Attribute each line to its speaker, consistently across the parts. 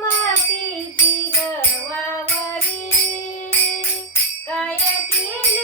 Speaker 1: मातीची गवारी काय केली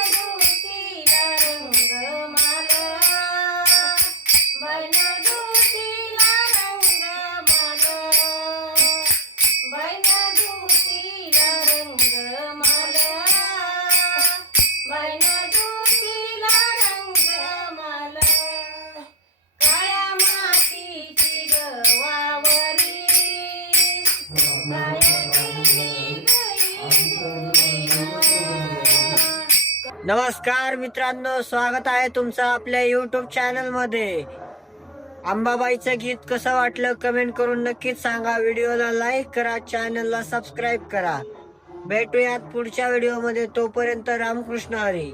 Speaker 2: नमस्कार मित्रांनो स्वागत आहे तुमचं आपल्या युट्यूब चॅनलमध्ये अंबाबाईचं गीत कसं वाटलं कमेंट करून नक्कीच सांगा. व्हिडिओला लाईक करा चॅनलला सबस्क्राईब करा. भेटूयात पुढच्या व्हिडिओमध्ये तोपर्यंत रामकृष्ण हरी.